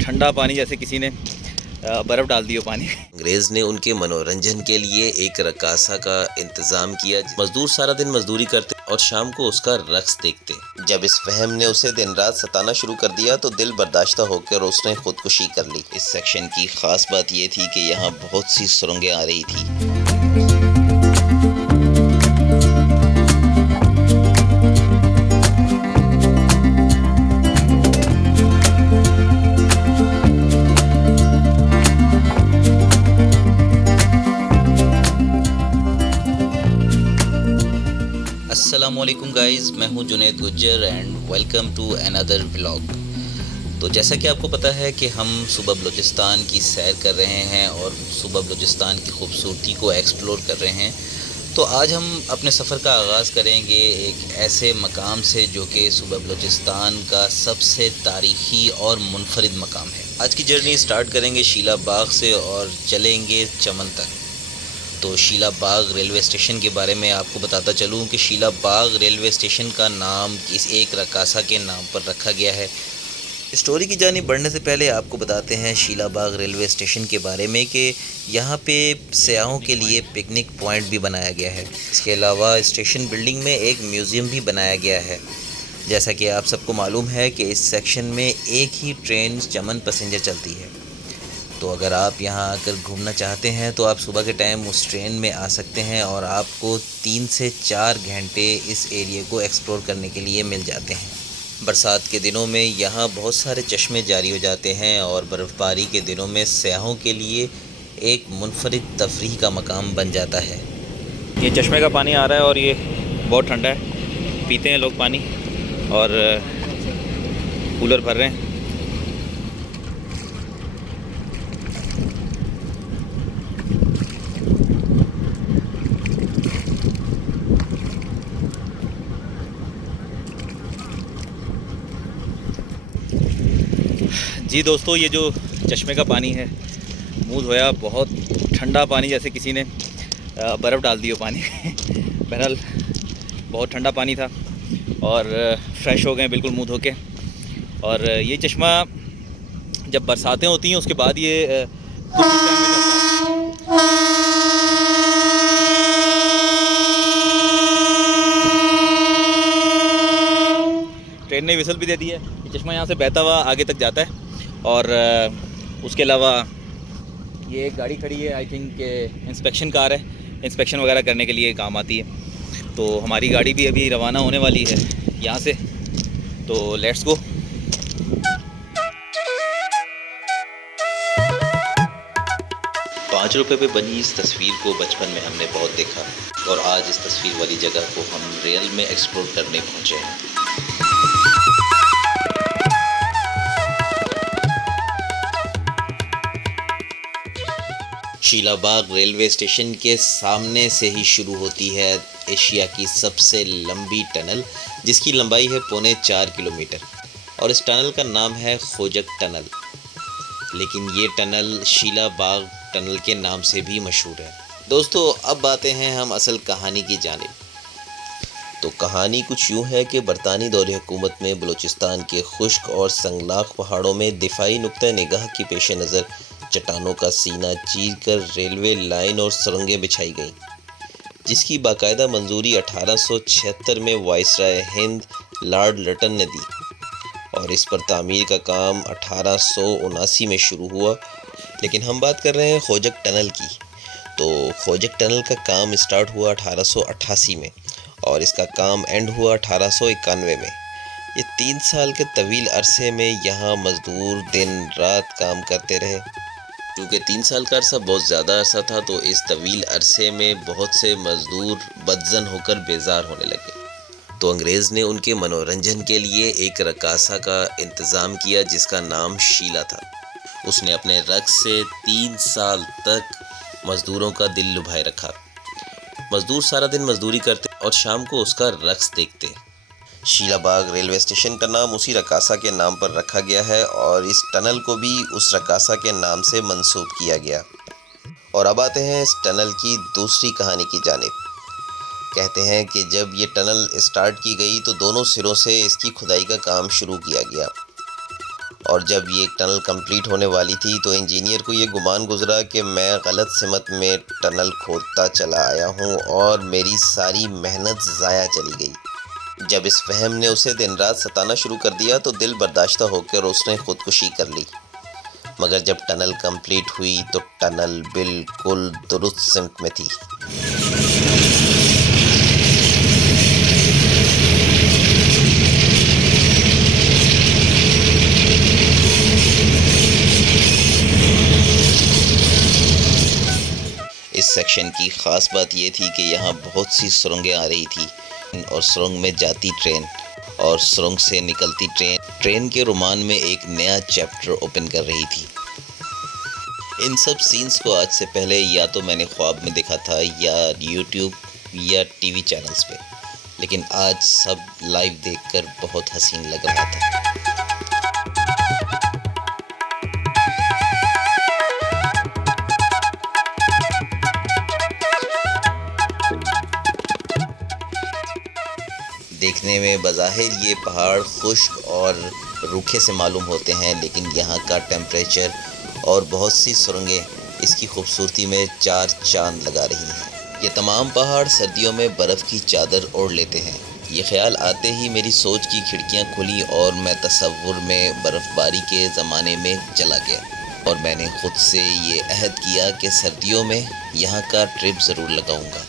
ठंडा पानी जैसे किसी ने बर्फ़ डाल दी हो पानी। अंग्रेज ने उनके मनोरंजन के लिए एक रकासा का इंतजाम किया। मजदूर सारा दिन मजदूरी करते और शाम को उसका रक्स देखते। जब इस वहम ने उसे दिन रात सताना शुरू कर दिया तो दिल बर्दाश्ता होकर उसने खुदकुशी कर ली। इस सेक्शन की खास बात यह थी कि यहाँ बहुत सी सुरंगें आ रही थी। अस्सलामुअलैकुम गाइज़, मैं हूं Junaid Gujjar and welcome to another vlog. तो जैसा कि आपको पता है कि हम सुबह बलूचिस्तान की सैर कर रहे हैं और सुबह बलूचिस्तान की खूबसूरती को एक्सप्लोर कर रहे हैं। तो आज हम अपने सफ़र का आगाज़ करेंगे एक ऐसे मकाम से जो कि सुबह बलूचिस्तान का सबसे तारीख़ी और मुनफरिद मकाम है। आज की जर्नी स्टार्ट करेंगे शीला बाग से और चलेंगे चमन तक। तो शीला बाग रेलवे स्टेशन के बारे में आपको बताता चलूं कि शीला बाग रेलवे स्टेशन का नाम इस एक रकासा के नाम पर रखा गया है। स्टोरी की जानिब बढ़ने से पहले आपको बताते हैं शीला बाग रेलवे स्टेशन के बारे में कि यहाँ पे सयाहों के लिए पिकनिक पॉइंट भी बनाया गया है। इसके अलावा स्टेशन बिल्डिंग में एक म्यूज़ियम भी बनाया गया है। जैसा कि आप सबको मालूम है कि इस सेक्शन में एक ही ट्रेन चमन पैसेंजर चलती है। तो अगर आप यहाँ आकर घूमना चाहते हैं तो आप सुबह के टाइम उस ट्रेन में आ सकते हैं और आपको 3 से 4 घंटे इस एरिया को एक्सप्लोर करने के लिए मिल जाते हैं। बरसात के दिनों में यहाँ बहुत सारे चश्मे जारी हो जाते हैं और बर्फ़बारी के दिनों में सयाहों के लिए एक मुनफरिद तफरीह का मकाम बन जाता है। ये चश्मे का पानी आ रहा है और ये बहुत ठंडा है, पीते हैं लोग पानी और कूलर भर रहे हैं। जी दोस्तों, ये जो चश्मे का पानी है, मुँह धोया, बहुत ठंडा पानी जैसे किसी ने बर्फ़ डाल दी हो पानी। बहरहाल बहुत ठंडा पानी था और फ्रेश हो गए बिल्कुल मुँह धो के। और ये चश्मा जब बरसातें होती हैं उसके बाद ये कुछ टाइम में चलता है। ट्रेन ने विसल भी दे दी है। ये चश्मा यहाँ से बहता हुआ आगे तक जाता है और उसके अलावा ये एक गाड़ी खड़ी है, आई थिंक इंस्पेक्शन कार है, इंस्पेक्शन वगैरह करने के लिए काम आती है। तो हमारी गाड़ी भी अभी रवाना होने वाली है यहाँ से, तो लेट्स गो। ₹5 पे बनी इस तस्वीर को बचपन में हमने बहुत देखा और आज इस तस्वीर वाली जगह को हम रियल में एक्सप्लोर करने पहुँचे हैं। शीला बाग रेलवे स्टेशन के सामने से ही शुरू होती है एशिया की सबसे लंबी टनल, जिसकी लंबाई है 4.25 किलोमीटर और इस टनल का नाम है खोजक टनल। लेकिन ये टनल शीला बाग टनल के नाम से भी मशहूर है। दोस्तों, अब आते हैं हम असल कहानी की जानिब। तो कहानी कुछ यूँ है कि बरतानी दौरे हुकूमत में बलूचिस्तान के खुश्क और संगलाख पहाड़ों में दिफाई नुक्ता निगाह की पेश नज़र चट्टानों का सीना चीर कर रेलवे लाइन और सुरंगें बिछाई गईं, जिसकी बाकायदा मंजूरी 1876 में वाइसराय हिंद लॉर्ड लटन ने दी और इस पर तामीर का काम 1879 में शुरू हुआ। लेकिन हम बात कर रहे हैं खोजक टनल की। तो खोजक टनल का काम स्टार्ट हुआ 1888 में और इसका काम एंड हुआ 1891 में। ये 3 साल के तवील अरसे में यहाँ मजदूर दिन रात काम करते रहे। क्योंकि 3 साल का अरसा बहुत ज़्यादा अरसा था तो इस तवील अरसे में बहुत से मज़दूर बदज़न होकर बेजार होने लगे। तो अंग्रेज़ ने उनके मनोरंजन के लिए एक रकासा का इंतज़ाम किया जिसका नाम शीला था। उसने अपने रक्स से 3 साल तक मज़दूरों का दिल लुभाए रखा। मज़दूर सारा दिन मजदूरी करते और शाम को उसका रक्स देखते। शीला बाग रेलवे स्टेशन का नाम उसी रकासा के नाम पर रखा गया है और इस टनल को भी उस रकासा के नाम से मंसूब किया गया। और अब आते हैं इस टनल की दूसरी कहानी की जानिब। कहते हैं कि जब ये टनल स्टार्ट की गई तो दोनों सिरों से इसकी खुदाई का काम शुरू किया गया और जब ये टनल कंप्लीट होने वाली थी तो इंजीनियर को ये गुमान गुजरा कि मैं गलत सिमत में टनल खोदता चला आया हूँ और मेरी सारी मेहनत ज़ाया चली गई। जब इस वहम ने उसे दिन रात सताना शुरू कर दिया तो दिल बर्दाश्त होकर उसने ख़ुदकुशी कर ली। मगर जब टनल कंप्लीट हुई तो टनल बिल्कुल दुरुस्त सिमत में थी। इस सेक्शन की ख़ास बात ये थी कि यहाँ बहुत सी सुरंगें आ रही थी और सुरंग में जाती ट्रेन और सुरंग से निकलती ट्रेन के रोमान में एक नया चैप्टर ओपन कर रही थी। इन सब सीन्स को आज से पहले या तो मैंने ख्वाब में देखा था या यूट्यूब या टीवी चैनल्स पे, लेकिन आज सब लाइव देखकर बहुत हसीन लग रहा था। देखने में बज़ाहिर ये पहाड़ खुश्क और रूखे से मालूम होते हैं, लेकिन यहाँ का टेम्परेचर और बहुत सी सुरंगें इसकी खूबसूरती में चार चांद लगा रही हैं। ये तमाम पहाड़ सर्दियों में बर्फ़ की चादर ओढ़ लेते हैं। ये ख्याल आते ही मेरी सोच की खिड़कियाँ खुली और मैं तसव्वुर में बर्फ़बारी के ज़माने में चला गया और मैंने ख़ुद से ये अहद किया कि सर्दियों में यहाँ का ट्रिप ज़रूर लगाऊँगा।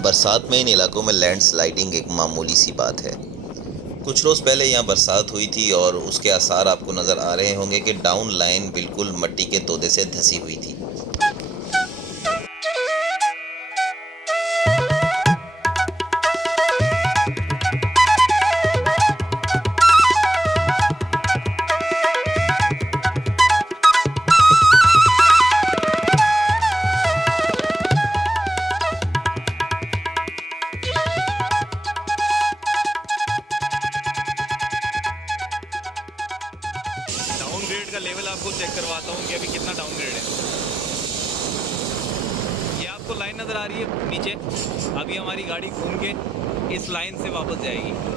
बरसात में इन इलाकों में लैंडस्लाइडिंग एक मामूली सी बात है। कुछ रोज़ पहले यहाँ बरसात हुई थी और उसके आसार आपको नज़र आ रहे होंगे कि डाउन लाइन बिल्कुल मिट्टी के तोदे से धंसी हुई थी। डाउनग्रेड का लेवल आपको चेक करवाता हूँ कि अभी कितना डाउनग्रेड है। ये आपको लाइन नज़र आ रही है नीचे, अभी हमारी गाड़ी घूम के इस लाइन से वापस जाएगी।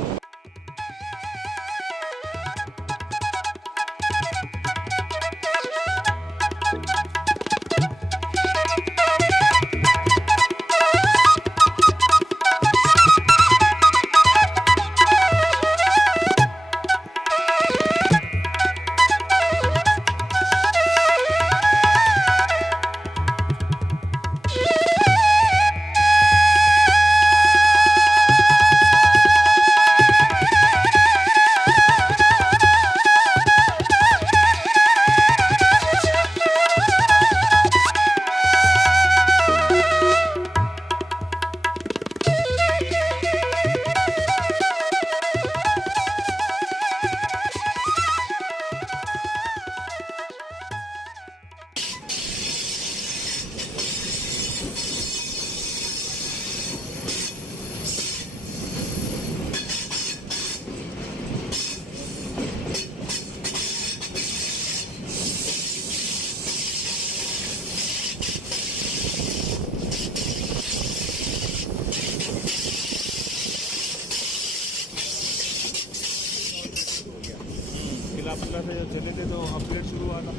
किला पल्ला से जब चले थे तो अपग्रेड शुरू हुआ था।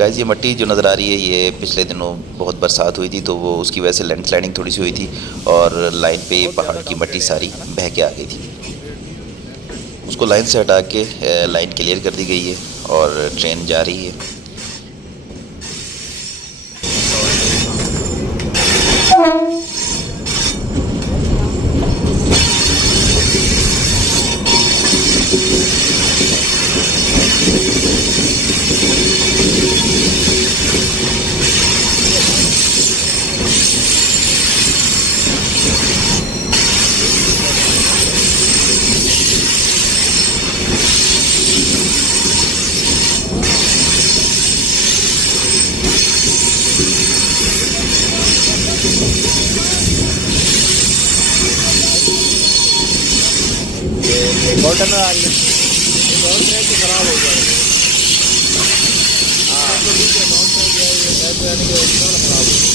गाइस ये मट्टी जो नज़र आ रही है ये पिछले दिनों बहुत बरसात हुई थी, तो वो उसकी वजह से लैंडस्लाइडिंग थोड़ी सी हुई थी और लाइन पे पहाड़ की मट्टी सारी बह के आ गई थी। उसको लाइन से हटा के लाइन क्लियर कर दी गई है और ट्रेन जा रही है। कॉटन आ रही है, ट्रैक तो खराब हो गया। हाँ तो ठीक है, नॉन ट्रैक है ये ट्रैक रहने के बाद खराब हो गया।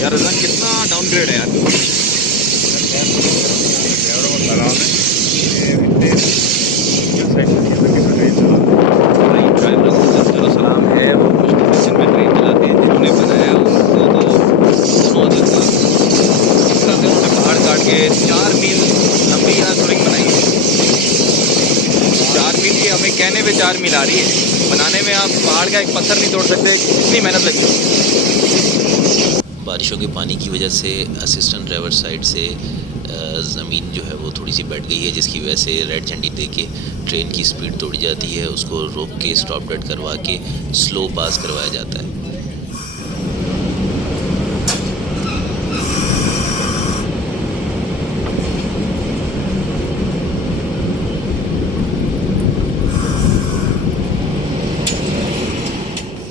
यार रन कितना डाउनग्रेड है यार। चलो सलाम है, वो कुछ कंडीशन में ट्रेन चलाते हैं, जिन्होंने बनाया उनको तो दोनों अलग था। इस तरह से उन्होंने पहाड़ काट के 4 मील लंबी यहाँ सड़क बनाई है। 4 मील की हमें कहने पे 4 मील आ रही है, बनाने में आप पहाड़ का एक पत्थर नहीं तोड़ सकते, इतनी मेहनत लगी है। बारिशों के पानी की वजह से असिस्टेंट ड्राइवर साइड से ज़मीन जो है वो थोड़ी सी बैठ गई है, जिसकी वजह से रेड झंडी दे के ट्रेन की स्पीड तोड़ी जाती है। उसको रोक के स्टॉप डेट करवा के स्लो पास करवाया जाता है।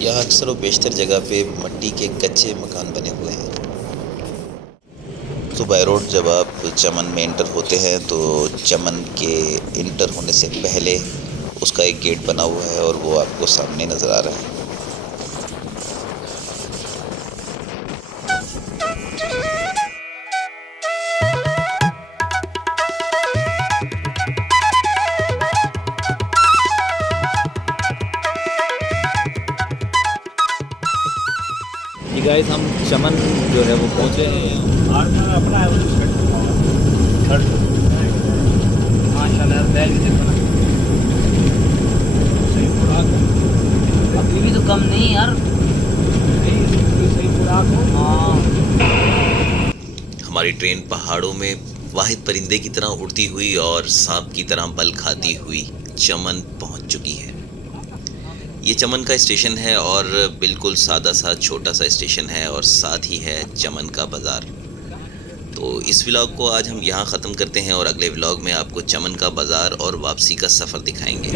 यहाँ अक्सर व बेशतर जगह पे मिट्टी के कच्चे मकान बने हुए हैं। तो बाय रोड जब आप चमन में इंटर होते हैं तो चमन के इंटर होने से पहले उसका एक गेट बना हुआ है और वो आपको सामने नज़र आ रहा है। गाइस हम चमन जो है वो पहुँचे हैं। अभी भी तो कम नहीं यार। हमारी ट्रेन पहाड़ों में वाहिद परिंदे की तरह उड़ती हुई और सांप की तरह बल खाती हुई चमन पहुंच चुकी है। ये चमन का स्टेशन है और बिल्कुल सादा सा छोटा सा स्टेशन है और साथ ही है चमन का बाज़ार। तो इस व्लॉग को आज हम यहाँ ख़त्म करते हैं और अगले व्लॉग में आपको चमन का बाज़ार और वापसी का सफ़र दिखाएंगे।